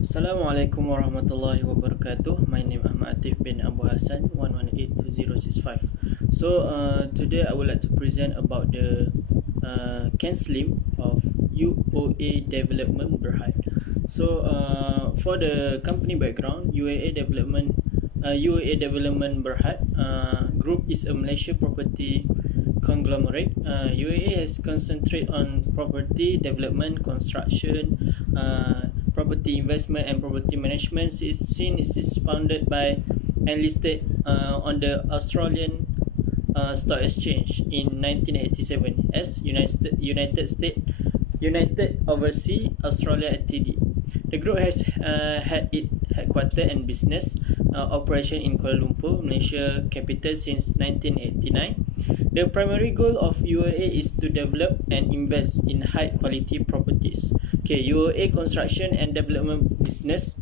Assalamualaikum warahmatullahi wabarakatuh. My name Ahmad Atif bin Abu Hassan 1182065. Today I would like to present about the cancelling of Uoa Development Berhad. For the company background, Uoa Development Berhad Group is a Malaysia property conglomerate. Uoa has concentrated on property development, construction, property investment and property management since it is founded by and listed on the Australian Stock Exchange in 1987 as United Overseas Australia Ltd. The group has had its headquarters and business operation in Kuala Lumpur, Malaysia capital since 1989. The primary goal of Uoa is to develop and invest in high quality properties. Uoa Construction and Development Business.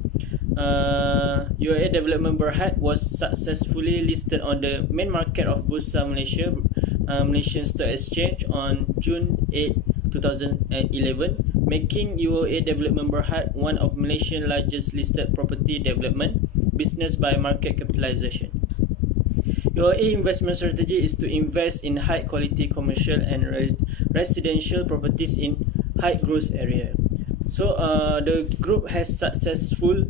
Uoa Development Berhad was successfully listed on the main market of Bursa Malaysia, Malaysian Stock Exchange on June 8, 2011, making Uoa Development Berhad one of Malaysia's largest listed property development business by market capitalization. Uoa investment strategy is to invest in high quality commercial and residential properties in high growth area. The group has successful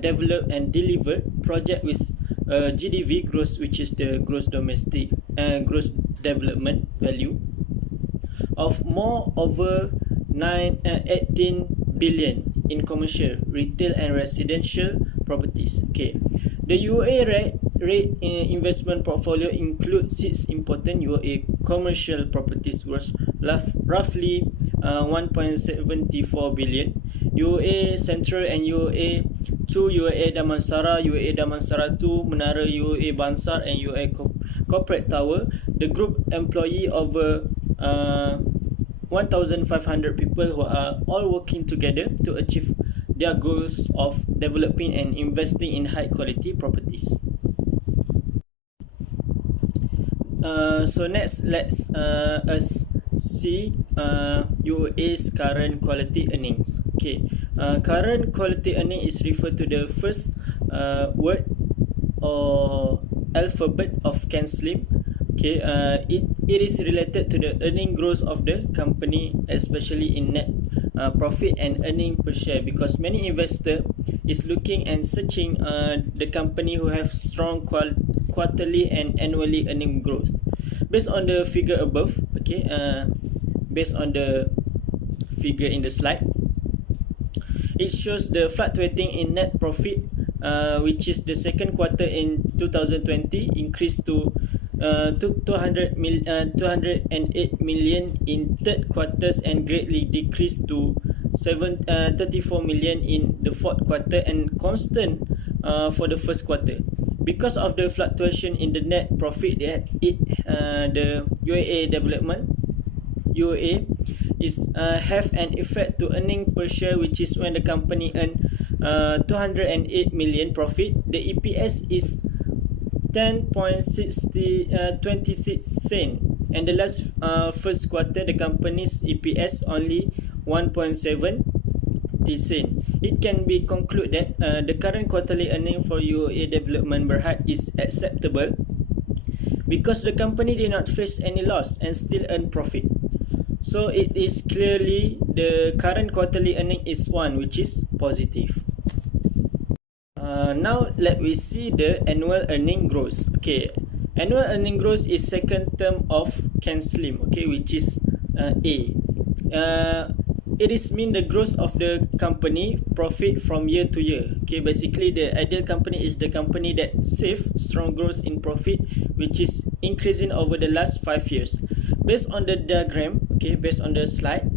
developed and delivered project with GDV gross, which is the gross domestic gross development value of more over 18 billion in commercial, retail and residential properties. The Uoa investment portfolio includes 6 important Uoa commercial properties worth roughly 1.74 billion, Uoa Central and Uoa 2, Uoa Damansara, Uoa Damansara 2, Menara Uoa Bansar and Uoa Corporate Tower. The group employ over 1,500 people who are all working together to achieve their goals of developing and investing in high quality properties. Next, let's us see Uoa's current quality earnings. Current quality earning is referred to the first word or alphabet of cancelling. It is related to the earning growth of the company, especially in net profit and earning per share, because many investor is looking and searching the company who have strong quarterly and annually earning growth. Based on the figure above, based on the figure in the slide, it shows the fluctuating in net profit, which is the second quarter in 2020 increased to 208 million in third quarters and greatly decreased to 34 million in the fourth quarter and constant for the first quarter. Because of the fluctuation in the net profit, the Uoa Development is have an effect to earning per share, which is when the company earn 208 million profit, the EPS is 10.26 cent, and the last first quarter the company's EPS only 1.70 cent. It can be concluded that the current quarterly earning for Uoa Development Berhad is acceptable because the company did not face any loss and still earn profit. So it is clearly the current quarterly earning is one which is positive. Now let we see the annual earning growth. Annual earning growth is second term of cancelling, which is A. It is mean the growth of the company profit from year to year. Basically the ideal company is the company that save strong growth in profit, which is increasing over the last 5 years. Based on the diagram, based on the slide,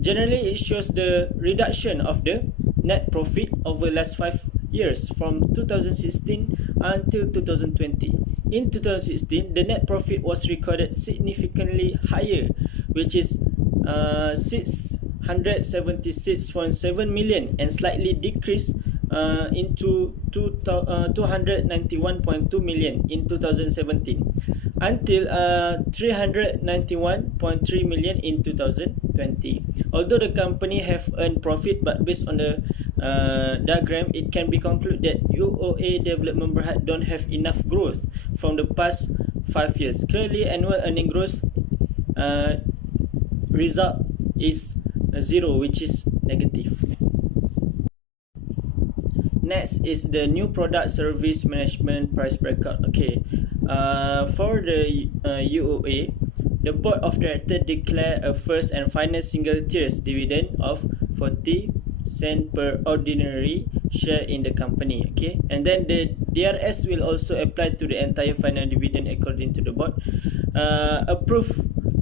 generally it shows the reduction of the net profit over last 5 years from 2016 until 2020. In 2016, the net profit was recorded significantly higher, which is 676.7 million, and slightly decreased into 291.2 million in 2017 until 391.3 million in 2020. Although the company have earned profit, but based on the diagram, it can be concluded that Uoa Development Berhad don't have enough growth from the past 5 years. Clearly, annual earning growth result is 0, which is negative. Next is the new product service management price breakout. Okay, for the Uoa, the board of directors declare a first and final single tiers dividend of 40 cents per ordinary share in the company. Okay, and then the DRS will also apply to the entire final dividend according to the board. Approve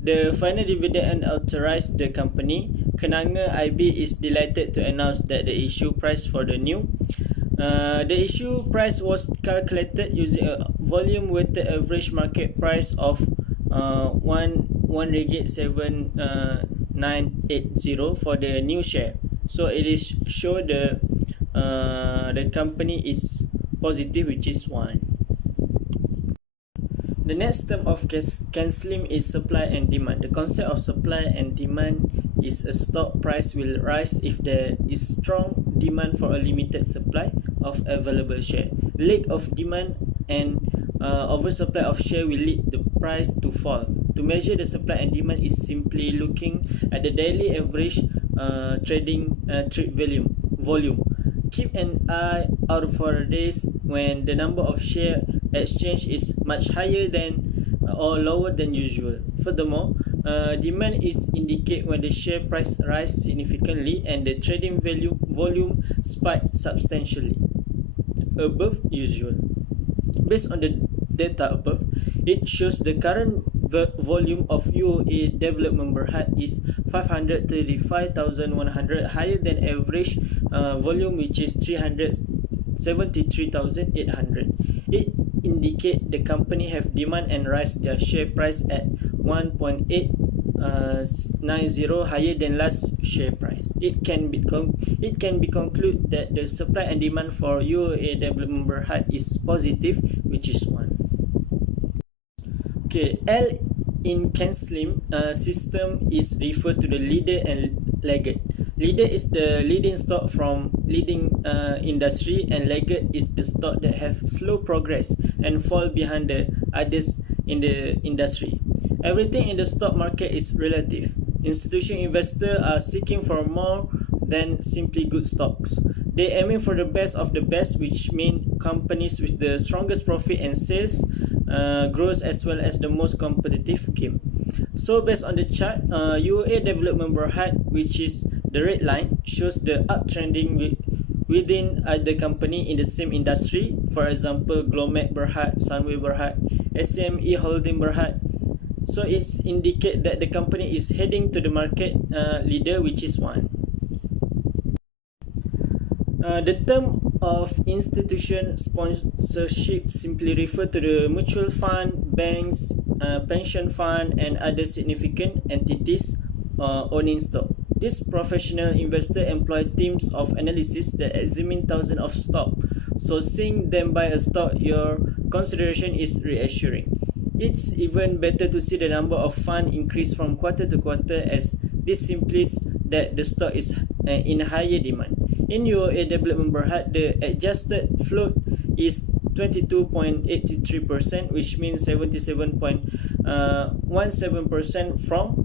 the final dividend and authorize the company. Kenanga IB is delighted to announce that the issue price for the new the issue price was calculated using a volume weighted average market price of 1 ringgit 7980 for the new share. So it is show the company is positive, which is 1. The next term of canceling is supply and demand. The concept of supply and demand is a stock price will rise if there is strong demand for a limited supply of available share. Lack of demand and oversupply of share will lead the price to fall. To measure the supply and demand is simply looking at the daily average trading trade volume. Keep an eye out for days when the number of share exchange is much higher than or lower than usual. Furthermore, demand is indicate when the share price rise significantly and the trading volume spike substantially above usual. Based on the data above, it shows the current volume of Uoa Development Berhad is 535,100, higher than average volume, which is 373,800. It indicate the company have demand and rise their share price at 1.890 higher than last share price. It can be concluded that the supply and demand for Uoa Development Berhad is positive, which is 1. Okay, L in canceling system is referred to the leader and laggard. Leader is the leading stock from leading industry, and laggard is the stock that have slow progress and fall behind the others in the industry. Everything in the stock market is relative. Institutional investors are seeking for more than simply good stocks. They aiming for the best of the best, which mean companies with the strongest profit and sales growth as well as the most competitive game. So based on the chart, Uoa Development Berhad, which is the red line, shows the uptrending within the company in the same industry. For example, Glomet Berhad, Sunway Berhad, SME Holding Berhad. So it's indicate that the company is heading to the market leader, which is 1. The term of institution sponsorship simply refer to the mutual fund, banks, pension fund and other significant entities owning stock. This professional investor employ teams of analysis that examine thousands of stock. So seeing them buy a stock, your consideration is reassuring. It's even better to see the number of funds increase from quarter to quarter, as this simply that the stock is in higher demand. In Uoa Development Berhad, the adjusted float is 22.83%, which means 77.17% from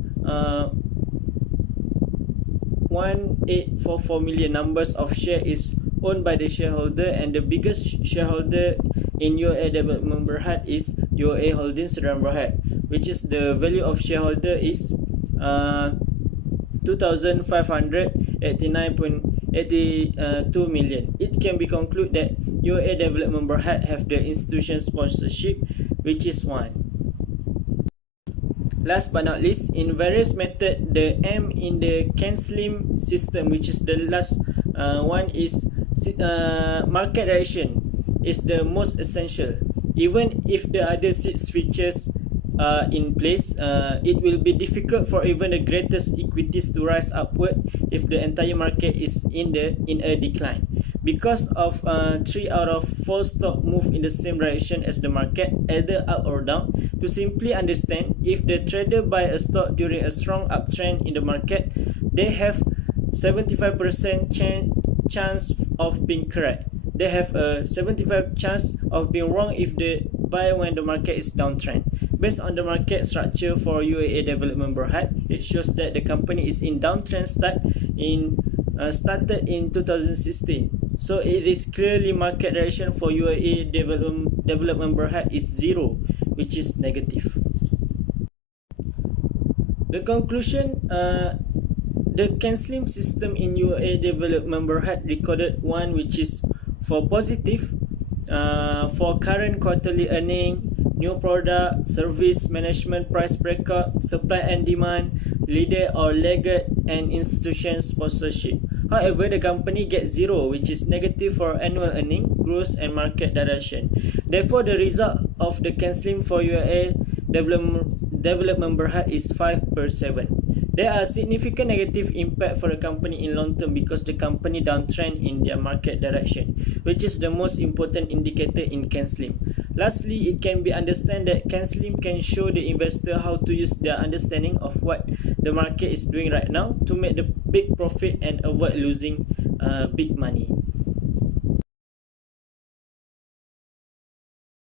1844 million numbers of share is owned by the shareholder, and the biggest shareholder in Uoa Development Berhad is Uoa Holding Sdn Bhd, which is the value of shareholder is 2,589.82 million. It can be concluded that Uoa Development Berhad have the institution sponsorship, which is 1. Last but not least, in various method, the M in the canceling system, which is the last one, is market direction is the most essential. Even if the other 6 features are in place, it will be difficult for even the greatest equities to rise upward if the entire market is in a decline. Because of 3 out of 4 stock move in the same direction as the market, either up or down. To simply understand, if the trader buy a stock during a strong uptrend in the market, they have 75% chance of being correct. They have a 75 chance of being wrong if they buy when the market is downtrend. Based on the market structure for Uoa Development Berhad, it shows that the company is in downtrend started in 2016. So it is clearly market direction for Uoa Development Berhad is zero, which is negative. The conclusion, the cancelling system in Uoa Development Berhad recorded one which is for positive, for current quarterly earning, new product, service, management, price breakout, supply and demand, leader or laggard, and institution sponsorship. However, the company gets zero, which is negative for annual earning, growth, and market direction. Therefore, the result of the cancelling for Uoa Development Berhad is 5/7. There are significant negative impact for the company in long term because the company downtrend in their market direction, which is the most important indicator in cancelling. Lastly, it can be understood that cancelling can show the investor how to use their understanding of what the market is doing right now to make the big profit and avoid losing big money.